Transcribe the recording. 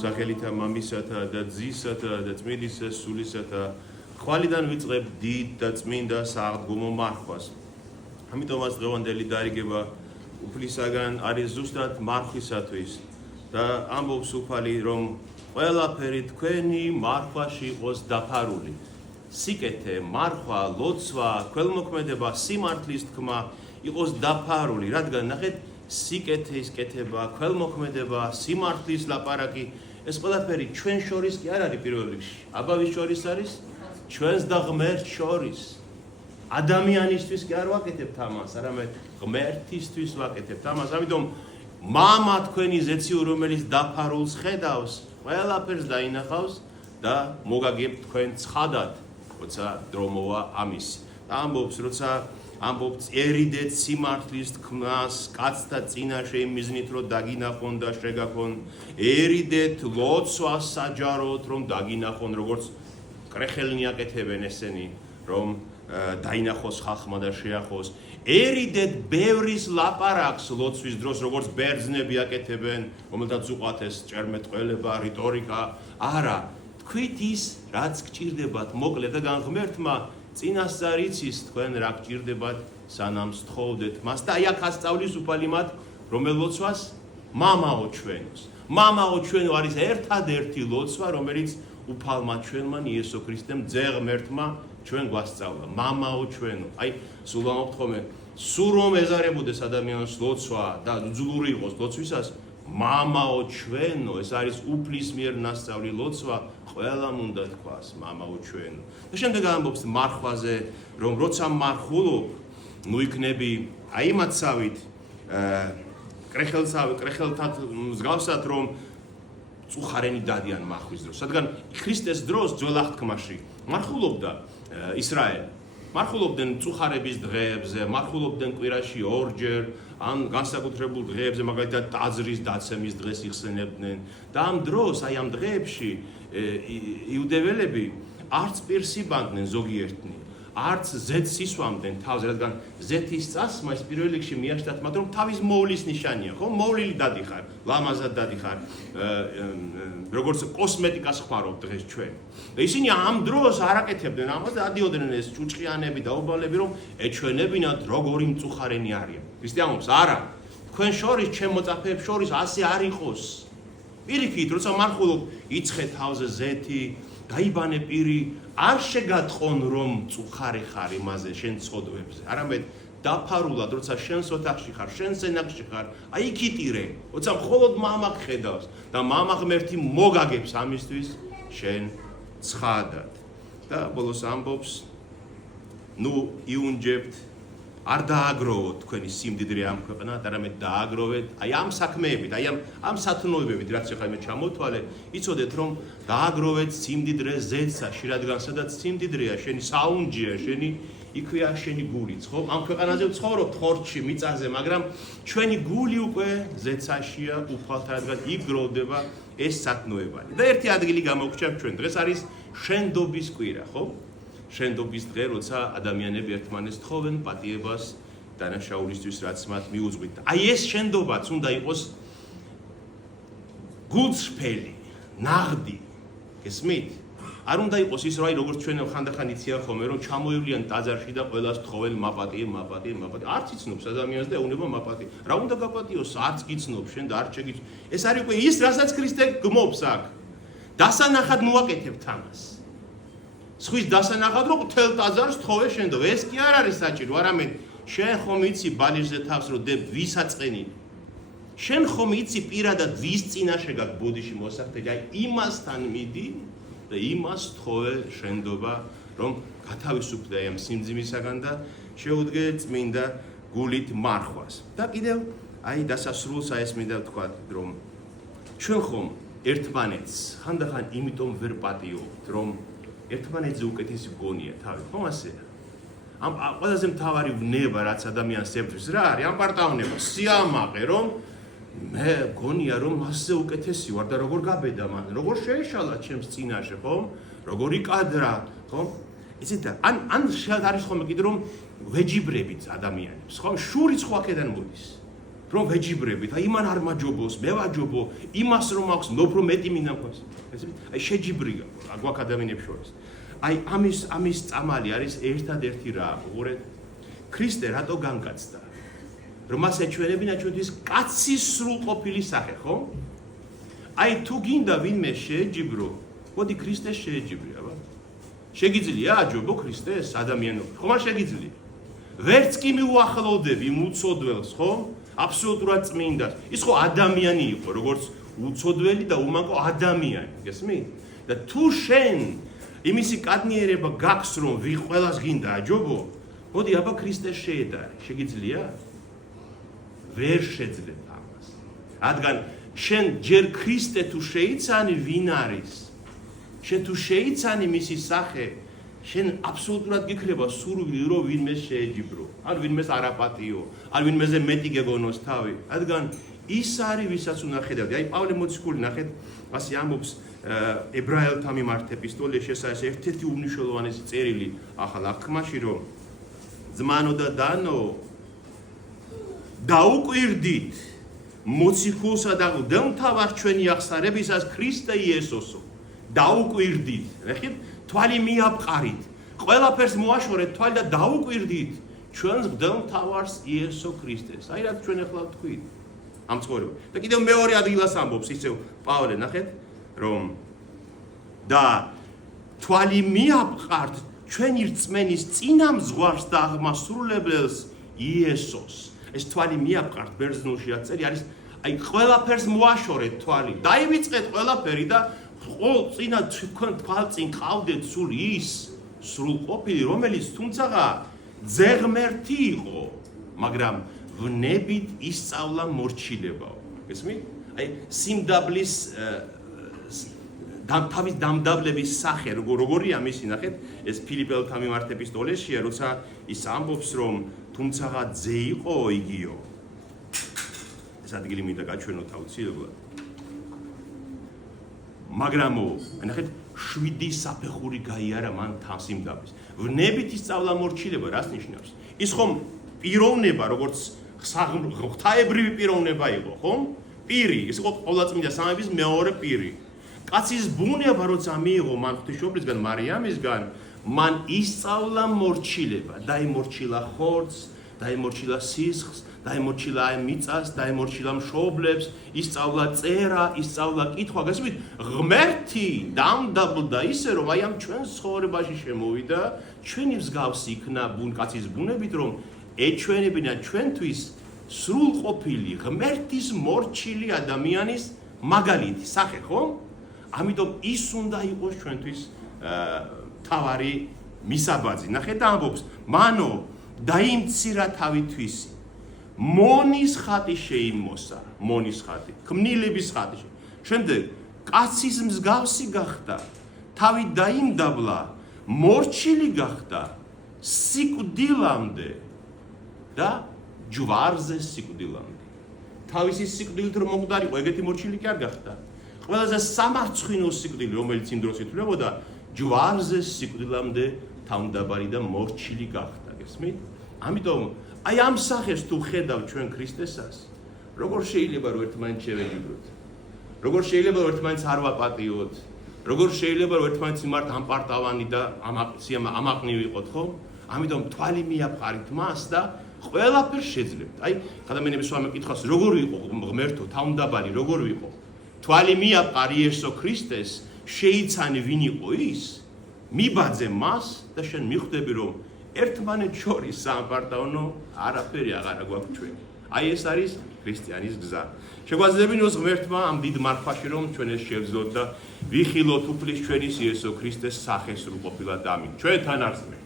სახელითა მამისათა და ძისათა და წმინდისა სულისათა ხვალიდან ვიწყებ დიდ და წმინდა საღდგომო მარხვას. ამიტომაც დღევანდელი დარიგება უფლისაგან არის ზუსტად მარხვისათვის და ამბობს უფალი, რომ ყველაფერი თქვენი მარხვაში იყოს დაფარული. სიკეთე, მარხვა, ლოცვა, ქველმოქმედება, სიმართლის თქმა იყოს დაფარული, რადგან ნახეთ, სიკეთის კეთება, ქველმოქმედება, სიმართლის ლაპარაკი, ეს ყველაფერი ჩვენ შორის კი არ არის პირველ რიგში. აბავის შორის არის, ჩვენს და ღმერთს შორის. ადამიანისთვის კი არ ვაკეთებთ ამას, არამედ ღმერთისთვის ვაკეთებთ ამას. ამიტომ მამა თქვენი ზეციო, რომელიც დაფარულს ხედავს, ყველაფერს დაინახავს და მოგაგებთ თქვენ ცხადად, როცა დრო მოვა ამისი. და ამბობს, როცა ამბობს, ერიდეთ სიმართლის თქმას, კაცთა წინაშე იმ მიზნით, რომ დაგინახონ და შეგაქონ, ერიდეთ ლოცვას საჯაროდ, რომ დაგინახონ, როგორც კრეხელნი აკეთებენ ესენი, რომ დაინახოს ხალხმა და შეახოს. ერიდეთ ბევრის ლაპარაკს ლოცვის დროს, როგორც ბერძნები აკეთებენ, რომელთაც უყვათ ეს ჭერმეტყველება, რიტორიკა. არა, თქვით ის, რაც გჭირდებათ, მოკლედ და ღმერთმა წინასწარ იცის თქვენ რა გჭირდებათ, სანამ სთხოვდეთ მას და აი აქ ასწავლის უფალი მათ, რომელ ლოცვას? მამაო ჩვენოს. მამაო ჩვენო არის ერთადერთი ლოცვა, რომელიც უფალმა ჩვენმა იესო ქრისტემ ძე ღმერთმა ჩვენ გვასწავლა. მამაო ჩვენო. აი სულ ვამბობთ ხოლმე, სულ რომ ეზარებოდეს ადამიანს ლოცვა და ძულური იყოს ლოცვისას, მამაო ჩვენო, ეს არის უფლის მიერ ნასწავლი ლოცვა, ყველამ უნდა თქვას, მამაო ჩვენო. და შემდეგ ამბობს მარხვაზე, რომ როცა მარხულობ, ნუ იქნები აი იმაცავით, კრეხელთად მსგავსად, რომ წუხარენი დადიან მარხვის დროს. რადგან ქრისტეს დროს ძველ აღთქმაში მარხულობდა ისრაელი. მარხულობდნენ წუხარების დღეებზე, მარხულობდნენ კვირაში ორჯერ, ან განსაკუთრებულ დღეებზე, მაგალითად ტაძრის დაცემის დღეს იხსენებდნენ. და ამ დროს, აი ამ დღეებში იუდეველები არც პირს იბანდნენ ზოგიერთნი, არც ზეთს ისვამდნენ თავს, რადგან ზეთის წასმა ის პირველ რიგში მიაჩნდათ მათ, რომ თავის მოვლის ნიშანია, ხო? მოვლილი დადიხარ, ლამაზად დადიხარ, როგორც კოსმეტიკას ხმარობ დღეს ჩვენ. და ისინი ამ დროს არ აკეთებდნენ ამას და ადიოდნენ ეს ჭუჭყიანები და უბალები, რომ ეჩვენებინათ როგორი მწუხარენი არიან. ქრისტიანობს, არა, თქვენ შორის, ჩემ მოწაფეებს შორის ასე არ იყოს. პირიქით, როცა მარხულობ, იცხე თავზე ზეთი, დაიბანე პირი, არ შეგატყონ, რომ მწუხარე ხარ იმაზე, შენ ცოდვებზე, არამედ დაფარულად, როცა შენს ოთახში ხარ, შენ სენაკში ხარ, აი იქ იტირე, როცა მხოლოდ მამა გხედავს და მამა ღმერთი მოგაგებს ამისთვის, შენ ცხადად. და ბოლოს ამბობს, ნუ იუნჯებთ, არ დააგროვოთ თქვენი სიმდიდრე ამ ქვეყნად, არამედ დააგროვეთ აი ამ საქმეებით, აი ამ სათნოებებით, რაც ახლა მე ჩამოთვალე, იცოდეთ, რომ დააგროვეთ სიმდიდრე ზეთსაში, რადგან სადაც სიმდიდრეა, შენი საუნჯეა, შენი იქვეა შენი გულიც, ხო? ამ ქვეყანაზე ვცხოვრობთ ხორცში, მიწაზე, მაგრამ ჩვენი გული უკვე ზეთსაშია, უფალთან, რადგან იქ გროვდება ეს სათნოებანი. და ერთი ადგილი გამოგჩნევთ ჩვენ დღეს არის შენდობის კვირა, ხო? შენდობის დღე, როცა ადამიანები ერთმანეთს თხოვენ პატიებას დანაშაულისთვის, რაც მათ მიუძღვით. აი ეს შენდობაც უნდა იყოს გულწრფელი, ნაღდი, გესმით? არ უნდა იყოს ის, რომ აი როგორც ჩვენ ხანდახან იციან ხოლმე, რომ ჩამოივლიან ტაძარში და ყველას თხოვენ მაპატიე. არც იცნობს ადამიანს და ეუნება მაპატიე. რა უნდა გაპატიოს? არც გიცნობს შენ და არც შეგიცნობს. ეს არის უკვე ის, რასაც ქრისტე გმობს აქ. დასანახად მოაკეთებთ ამას. სხვის დასანახად, რომ მთელ ტაძარს თხოვე შენდო. ეს კი არ არის საჭირო, არამედ შენ ხომ იცი ბალიჟზე თავს რომ დებ ვის აწყენი. შენ ხომ იცი პირადად ვის წინაშე გაქვს ბოდიში მოსახდელი, აი იმასთან მიდი და იმას თხოვე შენდობა, რომ გათავისუფლდე ამ სიმძიმისაგან და შეუდგე წმინდა გულით მარხვას. და კიდევ აი დასასრულს აი ეს მინდა ვთქვა, რომ ჩვენ ხომ ერთმანეთს ხანდახან იმიტომ ვერ პატიობთ, რომ ერთმანეთზე უკეთესი გონია თავი, ხომ ასეა? ამ ყველაზე მთავარი ვნება, რაც ადამიანს ებრძვის, რა არის? ამ პარტავნება, სიამაყე, რომ მე გონია, რომ მასზე უკეთესი ვარ და როგორ გაბედა მან, როგორ შეეშალა ჩემს წინაშე, ხომ? როგორი კადრა, ხომ? იცით, ან შეიძლება არის ხოლმე კიდე რომ ვეჯიბრებით ადამიანებს, ხომ? შურიც ხო აქედან მოდის. რომ ვეჯიბრებით, აი იმან არ მაჯობოს, მე ვაჯობო, იმას რომ აქვს, მე უფრო მეტი მინდა მქონს. აი შეჯიბრია გვაქვს ადამიანებს შორის. აი ამის წამალი არის ერთადერთი რა, უყურეთ. ქრისტე რატო განგაცდა? რომ მას ეჩვენებინა ჩვენთვის კაცის სრულყოფილი სახე, ხო? აი თუ გინდა ვინმე შეეჯიბრო, მოდი ქრისტეს შეეჯიბრე, აბა. შეგიძლია აჯობო ქრისტეს ადამიანობა, ხომ არ შეგიძლია? ვერც კი მიუახლოვდები იმ უცოდველს, ხო? აბსოლუტურად წმინდას. ის ხო ადამიანი იყო, როგორც უცოდველი და უმანკო ადამიანი, გესმით? და თუ შენ იმისი კადნიერება გაქვს, რომ ყველას გინდა აჯობო, მოდი აბა ქრისტეს შეედარე, შეგიძლია? ვერ შეძლებ ამას. რადგან შენ ჯერ ქრისტე თუ შეიცანი ვინ არის? შენ თუ შეიცანი მისი სახე, შენ აბსოლუტურად გიქრება სურვილი რომ ვინმე შეეჯიბრო, ან ვინმეს არაპატიო, ან ვინმეზე მეტი გეგონოს თავი. რადგან ის არის, ვისაც უნდა ხედავდი. აი პავლე მოციქული ნახეთ, ასე ამბობს ებრაელთა მიმართ ეპისტოლეში, ეს არის ერთ-ერთი უმნიშვნელოვანესი წერილი ახალ აღთქმაში, რომ ძმანო და დანო დაუკვირდით მოციქულსა და მღვდელმთავარ ჩვენი აღსარებისას ქრისტე იესოსო. დაუკვირდით, ნახეთ, თვალი მიაბყარით, ყველაფერს მოაშორეთ თვალი და დაუკვირდით ჩვენს მღვდელმთავარს იესო ქრისტეს. აი რა ჩვენ ახლა ვთქვით ამ ცხოვრება. და კიდევ მეორე ადგილას ამბობს ისევ პავლე, ნახეთ, რომ და თვალი მიაბყართ ჩვენი რწმენის წინამძღვარს და აღმასრულებელს იესოს. ეს თვალი მიაბყართ ბერძნულში აწერი არის აი ყველაფერს მოაშორეთ თვალი. დაივიწყეთ ყველაფერი და წინა თქვენ თვალწინ ყავდეთ სულ ის სრულყოფილი, რომელიც თუმცაღა ძეღმერთი იყო, მაგრამ ვნებით ისწავლა მორჩილებაო. გესმით? აი სიმდაბლის თავის დამდაბლების სახე როგორია მისი, ნახეთ, ეს ფილიპელთა მიმართ ეპისტოლეშია, როცა ის ამბობს, რომ თუმცაღა ძე იყო იგიო. ეს ადგილი მინდა გაჩვენოთ აუცილებლად. მაგრამ ნახეთ, 7 საფეხური გაიარა მან თავსიმდაბლის. ვნებით ისწავლა მორჩილება, რას ნიშნავს? ის ხომ პიროვნება, როგორც ღვთაებრივი პიროვნება იყო, ხომ? პირი, ის იყო ყოვლადწმინდა სამების მეორე პირი. კაცის ბუნება, როცა მიიღო მან ღვთისმშობლისგან, მარიამისგან, მან ისწავლა მორჩილება, დაიმორჩილა ხორცს, დაიმორჩილა სისხლს, დაიმორჩილა მიწას, დაიმორჩილა მშობლებს, ისწავლა წერა, ისწავლა კითხვა, გასმით, ღმერთი დამდაბლდა ისე, რომ აი ამ ჩვენს ცხოვრებაში შემოვიდა, ჩვენი მსგავსი იქნა კაცის ბუნებით, რომ ეჩვენებინა ჩვენთვის სრულყოფილი ღმერთის მორჩილი ადამიანის მაგალითი, სახე, ხო? ამიტომ ის უნდა იყოს ჩვენთვის თავარი მისაბაძი. ნახეთ, ამბობს, მანო დაიმცირა თავითვისი. მონის ხატი შეიმოსა, მონის ხატი, ქმნილების ხატი. შემდეგ კაცის მსგავსი გახდა, თავი დაიმდაბლა, მორჩილი გახდა სიკვდილამდე და ჯვარზე სიკვდილამდე. თავისი სიკვდილით რომ მომკვდარიყო, ეგეთი მორჩილი კი არ გახდა. ყველაზე სამარცხვინო სიკვდილი, რომელიც იმ დროს ითვლებოდა, ჯვარზე სიკვდილამდე თავმდაბარი და მორჩილი გახდა, გესმით? ამიტომ აი ამ სახეს თუ ხედავ ჩვენ ქრისტესას, როგორ შეიძლება რომ ერთმანეთს შევეჯიბროთ? როგორ შეიძლება რომ ერთმანეთს არ ვაპატიოთ? როგორ შეიძლება რომ ერთმანეთს მიმართ ამპარტავანი და ამაყნი ვიყოთ, ხო? ამიტომ თვალი მიაბყარით მას და ყველაფერს შეძლებთ. აი, ადამიანების ვამე კითხავს, როგორ ვიყო ღმერთო, თავმდაბარი, როგორ ვიყო? თვალი მიაბყარი იესო ქრისტეს, შეიცანი ვინ იყო ის? მიბაძე მას და შენ მიხვდები რომ ერთმანეთს შორის სამპარტავნო არაფერი აღარ გვაქვს ჩვენ. აი ეს არის ქრისტიანის გზა. შეგვაძლებინოს ღმერთმა ამ დიდ მარხვაში რომ ჩვენ ეს შევძლოთ და ვიხილოთ უფლის ჩვენის იესო ქრისტეს სახეს სრულყოფილად ამინ. ჩვენთან არსებეთ.